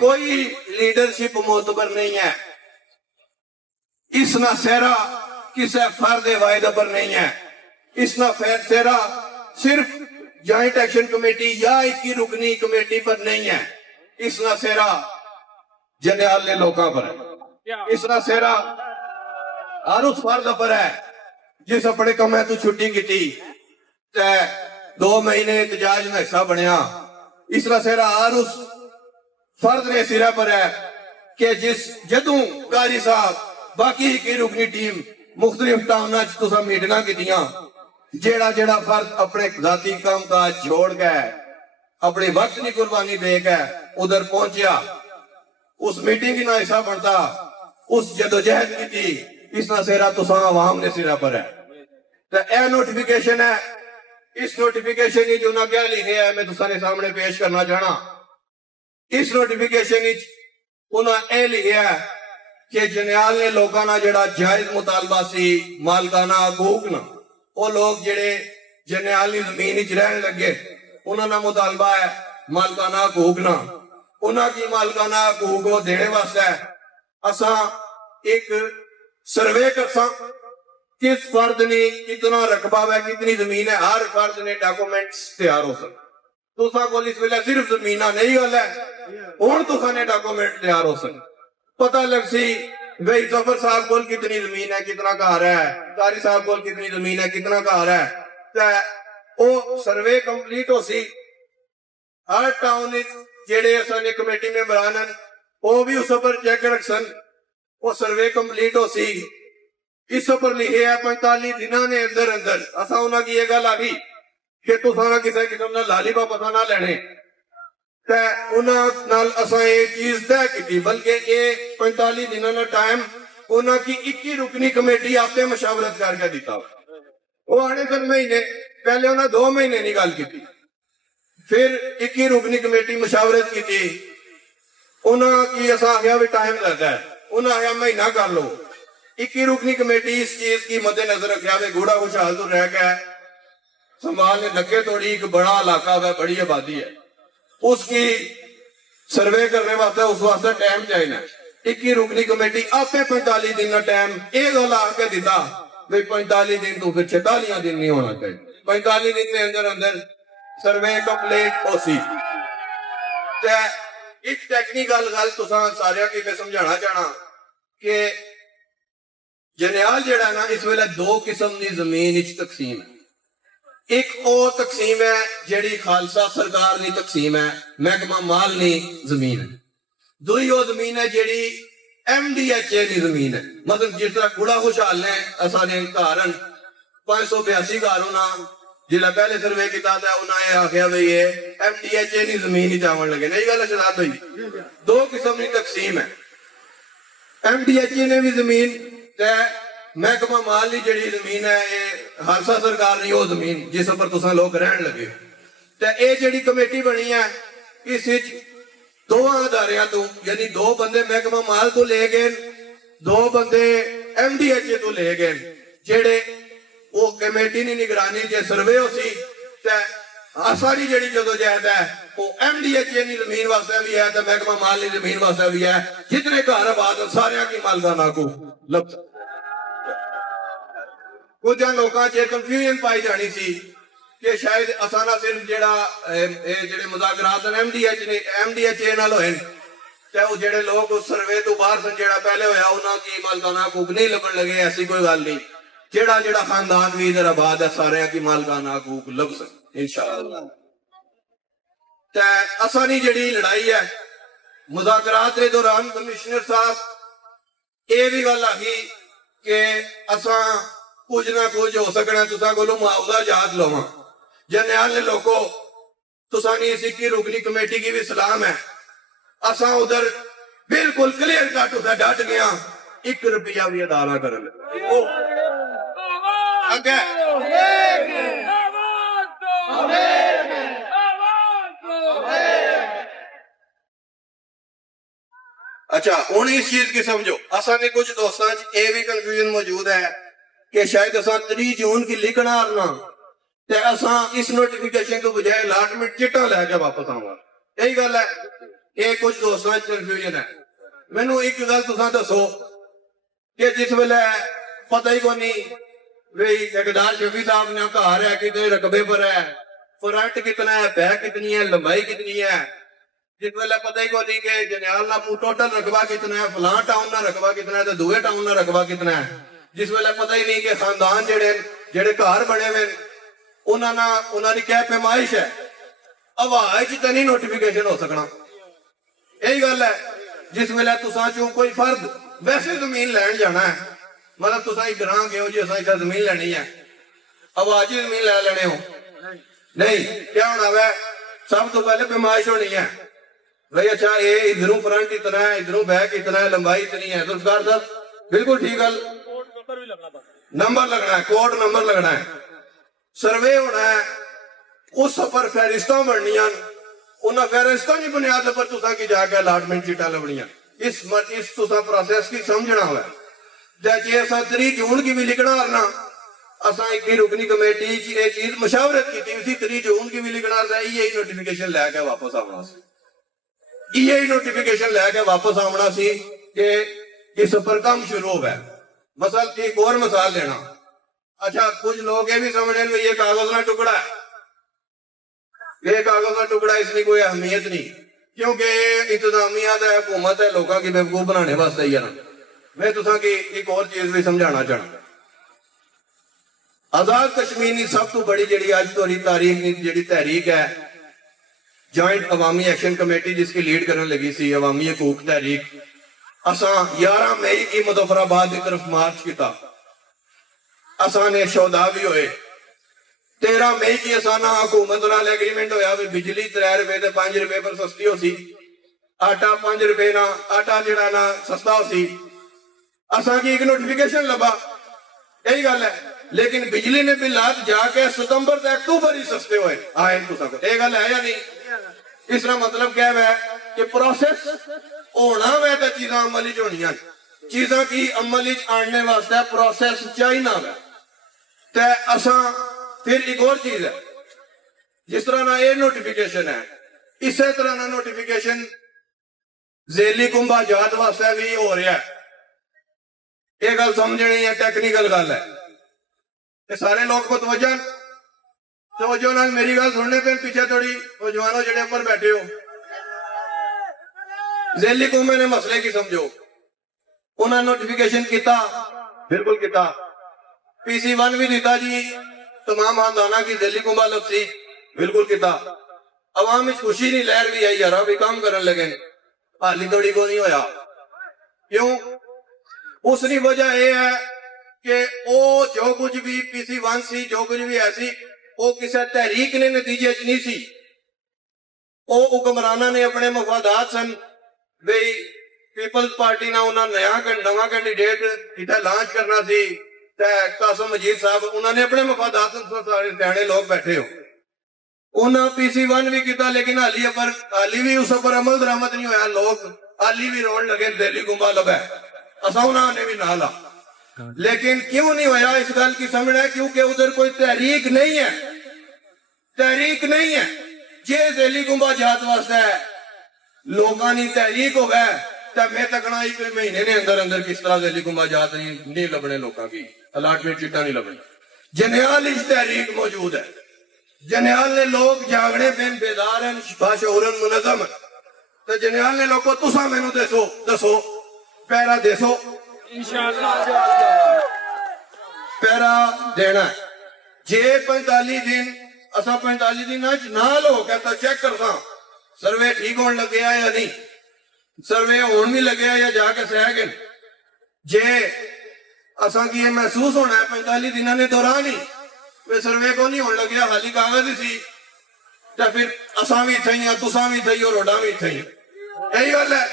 कोई लीडरशिप मोतबर नहीं है। इस नौसेरा किसी फर्द वायदा पर नहीं है। इस नौसेरा सिर्फ जॉइंट एक्शन कमेटी या 21 रुकनी कमेटी पर नहीं है। इस नौसेरा जंडियाले लोगों पर है। इस नौसेरा हर उस फर्द पर है जिस अपने कमें तो छुट्टी की 2 महीने एहतजाज में हिस्सा बनया। इस नौसेरा हर उस फर्द ने सिरा पर है कि जिस जदों कारी साहब बाकी की रुकनी टीम मुख्तलिफ टाउना च मीटिंगां कीतियां, जेड़ा जेड़ा फर्द अपने जाती काम काज छोड़ गए अपनी वक्त की कुर्बानी दे के उधर पहुंचा, उस मीटिंग का हिस्सा बनता, उस जदोजहद की थी, इस नौसेरा तुसा अवाम ने सिरा पर है। तो यह नोटिफिकेशन है। इस नोटिफिकेशन जो उन्हें क्या लिखे है मैं तुसारे सामने पेश करना चाहना। इस नोटिफिकेशन उन्हें लिखा है कि जंडियाल ने लोगों का जोड़ा जायज मुतालबा सी मालकाना हकूक ना, वो लोग जेड़े जंडियाल की जमीन रहन लगे उन्होंने मुतालबा है मालकाना हकूक ना, उन्होंने मालकाना हकूक देने वास्ते असा एक सर्वे करसा किस फर्द ने कितना रकबा है, कितनी जमीन है, हर फर्द ने डॉक्यूमेंट्स तैयार हो सकते। तुसा को इस वेले सिर्फ जमीन नहीं गल है, हुण तुसा ने डॉक्यूमेंट तैयार हो सकते। पता लग सी भाई जफर साहब को कितनी जमीन है, कितना घर है, कारी साहब को कितनी जमीन है, कितना घर है। तो सर्वे कंप्लीट हो सी। हर टाउन जेड़े असाने कमेटी में बरानन वो भी उस पर चेक रख सन। वो सर्वे कंप्लीट हो सी। इस पर लिखे है 45 दिनों ने अंदर अंदर असा उन्होंने की गल आ गई कि तुसा किसी किस्म का लालीबा पता ना लेने। असा ये चीज तय की, बल्कि ये 45 दिनों का टाइम उन्होंने 21 रुकनी कमेटी आपने मशावरत करके दिता। वो आने 3 महीने पहले उन्हें 2 महीने की गल की, फिर 21 रुकनी कमेटी मशावरत की। उन्होंने असा आख्या भी टाइम लगता है, उन्हें आया महीना कर लो। 21 रुकनी कमेटी इस चीज की मद्देनजर रखा भी घोड़ा खुशहाल तो रह गया संभालने लगे, थोड़ी एक बड़ा इलाका है, बड़ी आबादी है, उसकी सर्वे करने वास्ते उस वास्ते टाइम चाहिए। 21 रुकनी कमेटी आपे 45 दिन का टाइम एक गल आके दिता भाई 45 दिन तो फिर 46 दिन नहीं होना चाहिए। 45 दिन के अंदर अंदर सर्वे कंप्लीट हो सी। एक टेक्निकल गल तुसा सारे की मैं समझाना चाहना कि जंडियाल जेड़ा ना इस वेले 2 किस्म की जमीन तकसीम है। एक वो तकसीम है जेड़ी खालसा सरकार की तकसीम है, महकमा माल नी जमीन है। दूई वो जमीन है जेड़ी MDHA की जमीन है। मतलब जिस तरह गुड़ा खुशहाल ने असाने घर 582 घर होना जिला पहले सर्वे किया था उन्हें आख्या भाई ये MDHA की जमीन ही जावन लगे। नहीं गल शराब भाई, 2 किस्म की तकसीम है। MDHA ने भी जमीन महकमा माल की जी जमीन है ये खालसा सरकार की वो जमीन जिस पर तुसा लोग रहन लगे। ये जी कमेटी बनी है इस 2 अदारिया तो यानी 2 बंदे महकमा माल तो ले गए, 2 बंदे MDHA तो ले गए। जेड़े वो कमेटी की निगरानी जो सर्वे हो सी सारी जी जदोजहद है वो MDHA की जमीन वास्ते भी है तो महकमा माल की जमीन वास्ते भी है। जितने घर आबाद सारे की मालकाना को लग कुछ लोगों च कंफ्यूजन पाई जानी सी कि शायद असाना सिर्फ जेड़े मुज़ाकरात MDHA नाल होए ते वो जेड़े लोग उस सर्वे तो बाहर सन जेड़ा पहले होया उन्हां की मालकाना हकूक नहीं लगन लगे। ऐसी कोई गल नहीं, जेड़ा जेड़ा खानदान भी इधर आबाद है सारे की मालकाना हकूक लग सकते इंशाअल्लाह। ते असानी जेड़ी लड़ाई है मुज़ाकरात के दौरान कमिश्नर साहब ये भी गल आखी कि असा कुछ ना कुछ हो सकना तुसा कोलों मुआवजा याद लवा। जंडियाल ने लोगों तुसानी 21 रुकनी कमेटी की भी सलाम है। असा उधर बिल्कुल क्लियर कट उधर डट गया 1 रुपया भी अदा ना कर। अच्छा हूं इस चीज की समझो असा ने कुछ दोस्तों ये भी कंफ्यूजन मौजूद है कि शायद असा 3 जून की लिखना ना असा इस नोटिफिकेशन को बजाय अलाटमेंट चिट्टा लैके वापस आवा। यही गल है ये कुछ दोस्तों कन्फ्यूजन है। मैनू एक गल तुसां दसो कि जिस वेले पता ही कोनी भाई जगदार शफी साहब ने घर है कितने रकबे पर है, फ्रंट कितना है, बैक कितनी है, लंबाई कितनी है, जिस वेले पता ही कोनी कि जनियाल ना टोटल रकबा कितना है, फलां टाउन ना रकबा कितना है, तो दूए टाउन ना रकबा कितना है, जिस वेले पता ही नहीं कि खानदान जेड़े जेड़े घर बने हुए उन्होंने क्या पैमाइश है, हवाज तो नहीं नोटिफिकेशन हो सकना। यही गल है। जिस वेले तुसा चो कोई फर्द वैसे जमीन लैन जाना है, मतलब तुसा ही ग्रां गए जी असा जमीन लैनी है, हवाज जमीन लै लेने हो नहीं, क्या होना वै, सब तो पहले पैमाइश होनी है भाई, अच्छा ये इधरों फ्रंट इतना है, इधरों बैक इतना है, लंबाई इतनी है। तो सरकार साहब बिल्कुल ठीक गल, नंबर लगना है, कोड नंबर लगना है, सर्वे होना है, उस पर फहरिस्तां बननियां, उन्हें फहरिस्तां की बुनियाद पर तुसा की जाके अलाटमेंट सीटां लभनियां। इस तुसा प्रोसेस की समझना हुआ जे असा 3 जून की भी लिखना ना, असा एक रुकनी कमेटी ये चीज मशावरत की 3 जून की भी लिखना, यही नोटिफिकेशन लैके वापस आना, यही नोटिफिकेशन लैके वापस आना सी कि इस पर काम शुरू हो गया। मसल एक और मिसाल देना, अच्छा कुछ लोग ये भी समझे ये कागज का टुकड़ा है, ये कागज का टुकड़ा, इसकी कोई अहमियत नहीं, क्योंकि इंतजामिया है, हुकूमत है, लोगों की बेवकूफ बनाने वास्ते ही है ना। मैं तुसा की एक और चीज भी समझाना चाहना, आजाद कश्मीर की सब तो बड़ी जी अज तो तारीख जी तहरीक है, जॉइंट अवामी एक्शन कमेटी जिसकी लीड करने लगी सी अवामी हकूक तहरीक, असा 11 मई की मुजफ्फराबाद की तरफ मार्च किया, असा ने शौदा भी होए, 13 मई की असाना हुकूमत नाल एग्रीमेंट होया भी बिजली 3 रुपए ते 5 रुपए पर सस्ती हो सी, आटा 5 रुपए ना आटा जिहड़ा ना सस्ता हो सी, असा की एक नोटिफिकेशन लभा, यही गल है। लेकिन बिजली ने बिलात जाके सितंबर से अक्टूबर ही सस्ते हुए आए, ये गल है या नहीं? इसका मतलब क्या है कि प्रोसेस होना वै तो चीजा अमल च होनियां, चीजा की अमल च आने वास्ते प्रोसेस चाहिए वै, ते असा फिर एक और चीज है, जिस तरह ना ये नोटिफिकेशन है, इस तरह ना नोटिफिकेशन जेली कुंभा जात वास्ते भी हो रहा है। ये गल समझनी है, टेक्निकल गल है, ये सारे लोग को तवज्जो नाल मेरी गल सुनने पे पीछे थोड़ी नौजवानों जेडे ऊपर बैठे हो, जेली कुंभे ने मसले की समझो, उन्होंने नोटिफिकेशन किया, बिल्कुल किया, PC1 भी दिता जी, तमाम खानदाना की जेली कुंभा लपसी, बिल्कुल किया, अवाम में खुशी नहीं लहर भी आई, यार भी काम करने लगे, हाली थोड़ी को नहीं होया, क्यों? उसकी वजह यह है कि वो जो कुछ भी PC1 सी, जो कुछ भी ऐसी, वो किसी तहरीक ने नतीजे च नहीं सी, वो हुक्मराना ने अपने मफादात सन भाई पीपल्स पार्टी ना उन्होंने नवा कैंडीडेट इतना लॉन्च करना सी, कासिम मजीद साहब उन्होंने अपने मफादात सारे सियाने लोग बैठे हो, उन्हें PC1 भी किया, लेकिन हाली भी उस पर अमल दरामद नहीं होया, लोग हाली भी रोन लगे दिल्ली गुंबा लगा, असा उन्होंने भी ना ला, लेकिन क्यों नहीं होया इस गल की समझना है, क्योंकि उधर कोई तहरीक नहीं है, तहरीक नहीं है। जे दिल्ली गुंबा जात वास्ते है लोगों की तहरीक हो गए तो मैं तकना एक महीने ने अंदर अंदर किस तरह दिल्ली गुंबा जात नहीं लभने, लोगों की अलाटमेंट सीटा नहीं लभनी। जनियाल इस तहरीक मौजूद है, जनियाल ने लोग जागने पे बेदार हैं, बाशऊरन मुनज़्ज़म, तो जनियाल ने लोगों तुसा मैनू दसो पैरा देसो, पैरा देना जे 45 दिन असा 45 दिन ना लो कहता चेक करता सर्वे ठीक होने लगे या नहीं, सर्वे होने भी लगे या जाके सह गए, जे असा की ये महसूस होना है 45 दिन ने दौरान ही वे सर्वे को नहीं होने लगे, हाली कागज ही सी, तो फिर असा भी थी तुसा भी थी और रोडा भी थी, यही गल है।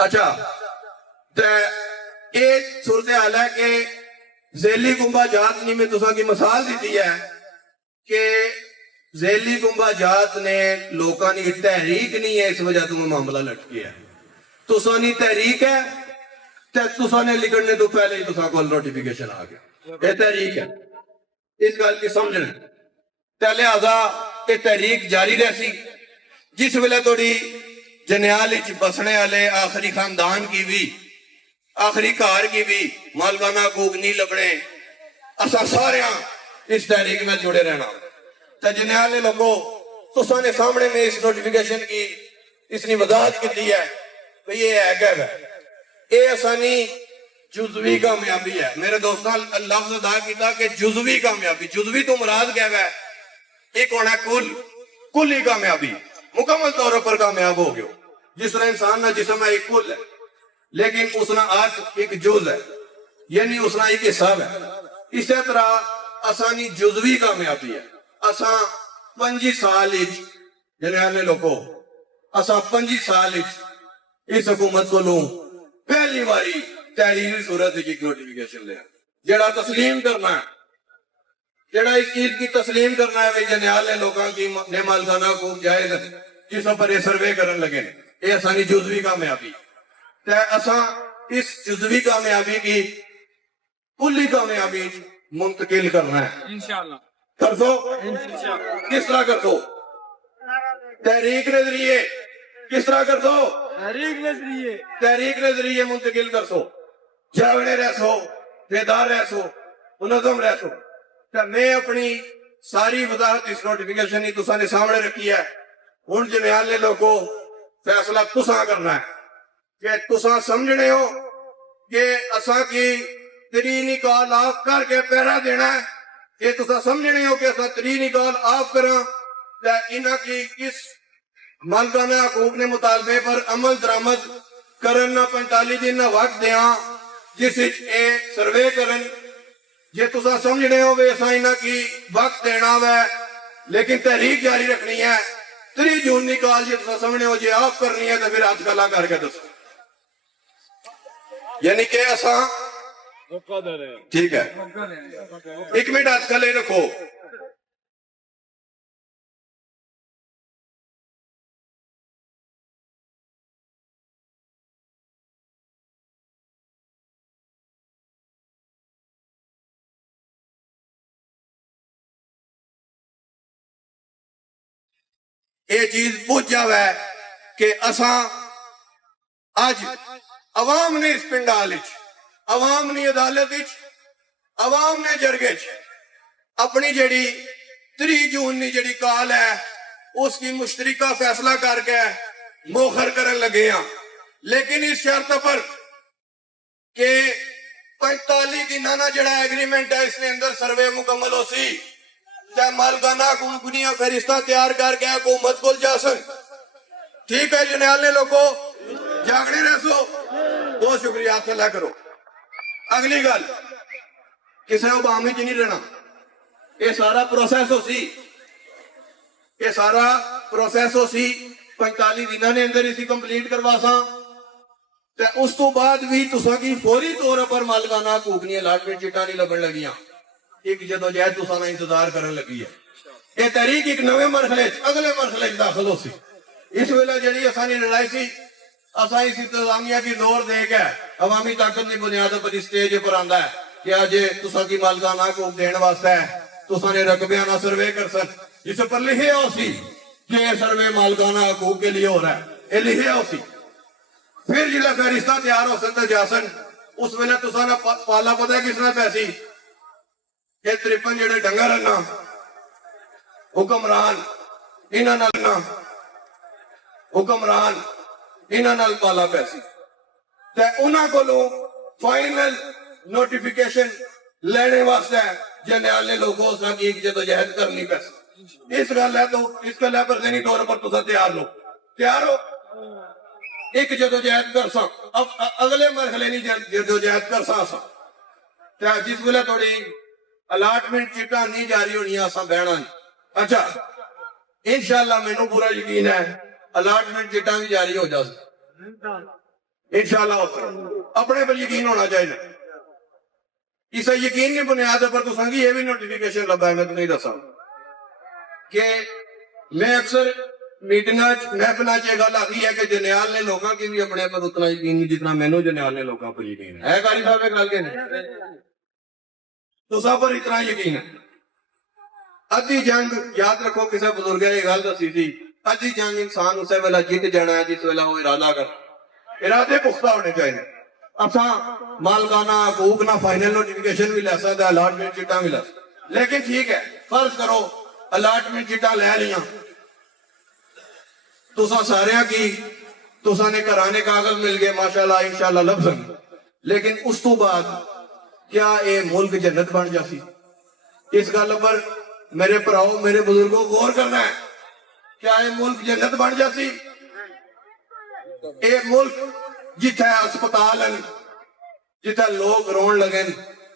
अच्छा तो ये सूरत हाल है कि जेली गुंबा जात ने मैं तुसा की मिसाल दी है कि जेली गुंबा जात ने लोगों की तहरीक नहीं है, इस वजह तो मामला लटके है, तुसा नी तहरीक है तो तुसा ने लिखने तो पहले ही तुसा को नोटिफिकेशन आ गया, ये तहरीक है, इस गल की समझ लिहाजा ये तहरीक जारी रहसी। जिस वेले थोड़ी जनियाल बसने वाले आखिरी खानदान की भी, आखिरी घर की भी मालकाना हकूक नहीं लगने, असा सारे इस तहरीक में जुड़े रहना। तो जनियाल लोगों, तुसाने सामने में इस नोटिफिकेशन की इसने वजाहत की है भाई ये है क्या है, ये आसानी जुजवी कामयाबी है। मेरे दोस्तों लफ्ज अदा किया कि जुजवी कामयाबी, जुजवी तो मुराद क्या है, एक होना कुल ही कामयाबी, मुकम्मल तौर पर कामयाब हो गयो। जिस तरह इंसान ना जिसम है एक कुल है, लेकिन उसना आज एक जुज है, यानी उसना एक हिस्सा है। इसी तरह आसानी जुजवी कामयाबी है। असा 25 साल जनियाले लोगों, असा 25 साल इस हुकूमत को पहली बारी तहरीरी सूरत एक नोटिफिकेशन लिया, जड़ा तस्लीम करना है, जड़ा इस चीज की तस्लीम करना है वे जनियाले लोगों की ने मालकाना को जायज जिस पर ये सर्वे करन लगे, ये आसानी जुजवी कामयाबी। असा इस जुजवी कामयाबी की कुल्ली कामयाबी मुंतकिल करना है इंशाअल्लाह। कर दो, किस तरह कर दो, तहरीक के जरिए, किस तरह कर दो, तहरीक के जरिए मुंतकिल कर सो, जागने रह सो, बेदार रह सो, मुनज़्ज़म रह सो। मैं अपनी सारी वजाहत इस नोटिफिकेशन की तुसाने सामने रखी है। हुण जनियाले लोगों फैसला तुसा करना है कि तुसा समझने हो कि असा की तरी निकाल ऑफ करके पैरा देना है, ये तुसा समझने हो कि असा तरी निकाल ऑफ करा इन्हां की इस मालकाना हकूक ने मुतालबे पर अमल दरामद करन 45 दिन वक्त दिया जिस सर्वे करन। जे तुसा समझने हो वे असा इन्हां की वक्त देना वै, लेकिन तहरीक जारी रखनी है। 3 जून निकाल जे तुसा समझने हो जे ऑफ करनी है तो फिर हाथ गला करके दसो, यानी कि असा ठीक है। 1 मिनट हाथ गले रखो। ये चीज पूछ जावे कि असा अज अवाम ने इस पिंडाल अवाम ने अदालत अवाम ने जरगे अपनी जड़ी 3 जून की जड़ी कॉल है उसकी मुश्तरका फैसला करके मोखर करन लगे हैं, लेकिन इस शर्त पर कि 45 दिन जड़ा एग्रीमेंट है इसके अंदर सर्वे मुकम्मल हो सी, मालकाना गुनिया फहरिस्ता तैयार करके हुकूमत को जासन। ठीक है जनियाले लोगों, जागने रहो, बहुत शुक्रिया, अल्लाह करो। अगली गल किसी ओबामे च नहीं रहना, ये सारा प्रोसेस हो सी, ये सारा प्रोसेस हो सी 45 दिनों ने अंदर इसी कंप्लीट करवा सा, उस तो बाद भी तुसा की फौरी तौर पर मालकाना हकूक नहीं अलाटमेंट चिट्टा नहीं लगन लगियां, एक जदोजहद तुसा इंतजार करन लगी है। ये तहरीक एक नवे मरहले अगले मरहले दाखिल हो सी। इस वेले जी असानी लड़ाई सी, असा इस इंतजामिया की जोर दे के अवामी ताकत की बुनियाद पर स्टेज पर आंदा है कि अज तुसा की मालकाना को देने वास्ते तुसा ने रकबिया ना सर्वे कर सक, जिस पर लिखे हो सी कि सर्वे मालकाना हकूक के लिए हो रहा है, ये लिखे हो सी। फिर जिला फहरिस्ता तैयार हो सकता जासन, उस वेले तुसा ने पाला पता है किसने पैसी ये 53 जेडे डंगर ना हुक्मरान इन्हां हुक्मरान इन्हां पाला पैसी ते उन्हां कोलों फाइनल नोटिफिकेशन लेने वास्ते जनियाले लोगों की एक जदोजहद करनी पैसी। इस गल है तो इस गल है पर ज़हनी तौर पर तुसा तैयार लो, तैयार हो एक जदोजहद कर सा, अब अगले मरहले नहीं जदोजहद कर सा जिस वेले थोड़ी अलाटमेंट चिट्टा नहीं जारी होनी असा बहना। अच्छा इंशाअल्लाह मैनू पूरा यकीन है अलाटमेंट चिट्टा भी जारी हो जाए इंशाअल्लाह, अपने पर यकीन होना चाहिए। इस यकीन की बुनियाद पर तो संगी ये भी नोटिफिकेशन लगा है, मैं तुम्हें दसा कि मैं अक्सर मीटिंग महफिल गल आती है कि जनियाल ने लोगों की भी अपने पर उतना यकीन जितना मैनू जनियाल ने लोगों पर यकीन है। कारी साहब गल के तो सब पर इतना यकीन है। अद्धी जंग याद रखो किसी बुजुर्ग ने गल दसी थी, अद्धी जंग इंसान उस वेला जीत जाना है जिस वेला वो इरादा कर, इरादे पुख्ता होने चाहिए। असा मालकाना हकूक ना फाइनल नोटिफिकेशन भी ले सकता, अलाटमेंट चिट्टा भी ले सकता, लेकिन ठीक है फर्ज करो अलाटमेंट चिट्टा ले लिया तुसा सारिया की, तुसा ने घराने कागज मिल गए माशाल्लाह इंशाल्लाह लभसन, लेकिन उस तो बाद क्या ये मुल्क जन्नत बन जासी? इस गल पर मेरे भराओ मेरे बुजुर्गों गौर करना है, क्या ये मुल्क जन्नत बन जासी? ये मुल्क जिथे अस्पताल जिथे लोग रोन लगे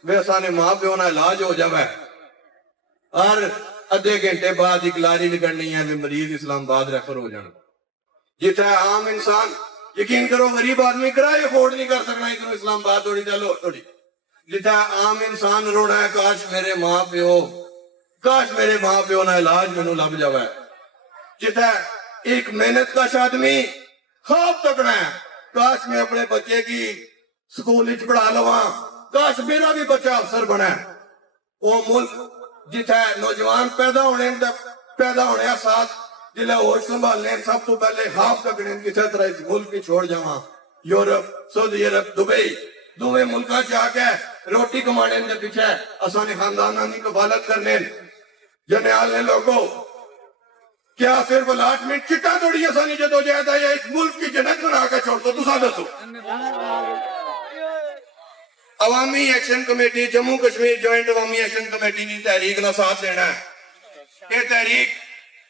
वे साने मां प्यो ना इलाज हो जावे, और अद्धे घंटे बाद एक लारी निकलनी है वे मरीज इस्लामाबाद रेफर हो जाना। जिथे आम इंसान, यकीन करो गरीब आदमी किराए अफोर्ड नहीं कर सकना इधर इस्लामाबाद थोड़ी चलो थोड़ी, जिथे आम इंसान रोना है काश मेरे मां प्यो ना इलाज मैनू लभ जावे। जिथे एक मेहनत कश आदमी ख्वाब तकना है काश मैं अपने बच्चे की स्कूल पढ़ा लवा, काश मेरा भी बच्चा अफसर बने। वो मुल्क जिथे नौजवान पैदा होने साथ जिले होश संभालने सब तो पहले ख्वाब तकने किसी तरह इस मुल्क की छोड़ जावा, यूरोप सऊदी अरब दुबई दोवे मुल्का जाके रोटी कमाने के पीछे असाने खानदाना की कफालत करने जरनैल ने लोगों, क्या सिर्फ अलाटमेंट चिट्टा थोड़ी आसानी जदोजहद है या इस मुल्क की जन्नत बना के छोड़ दो? तुसा दसो। Awami Action Committee Jammu Kashmir Joint Awami Action Committee की तहरीक का साथ देना है। ये तहरीक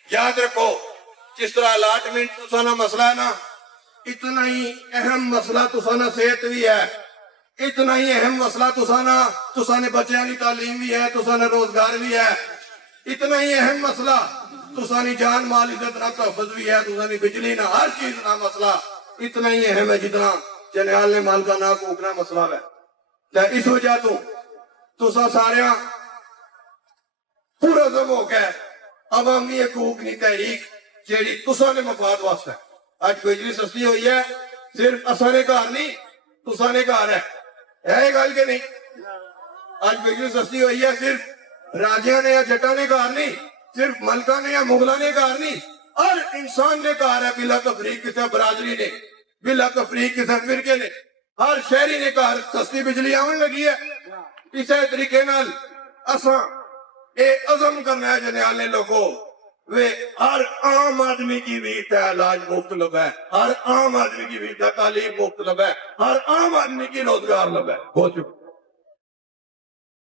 याद रखो जिस तरह अलाटमेंट तुसाना मसला है ना, इतना ही अहम मसला तुसाना सेहत भी है, इतना ही अहम मसला तुसाने बच्चों की तालीम भी है, तुसाना रोजगार भी है, इतना ही अहम मसला तुसानी जान माल इज्जत ना तहफुज भी है, तुसानी बिजली ना हर चीज ना मसला इतना ही अहम है जितना जरनैल ने माल का ना कोकना मसला है। तो इस वजह तो तुसा सारे पूरा दम हो गया अवामी हकूक की तहरीक जेड़ी तुसा ने मफाद वास्ते अज बिजली सस्ती हुई है, सिर्फ असाने घर नहीं तुसाने घर है गल के नहीं? अज बिजली सस्ती हुई है सिर्फ राजिया ने या जटा ने घर नहीं, सिर्फ मलका ने या मुगला ने घर नहीं, हर इंसान ने घर है, बिला तफरीक किसी बरादरी ने, बिला तफरीक किसी फिरके ने, हर शहरी ने घर सस्ती बिजली आने लगी है। इसी तरीके नाल असा ये अज़म करना है जरनैल ने लोगों, वे हर आम आदमी की भी इलाज मुफ्त लब है, हर आम आदमी की भी तालीम मुफ्त लब है, हर आम आदमी की रोजगार लब है। बहुत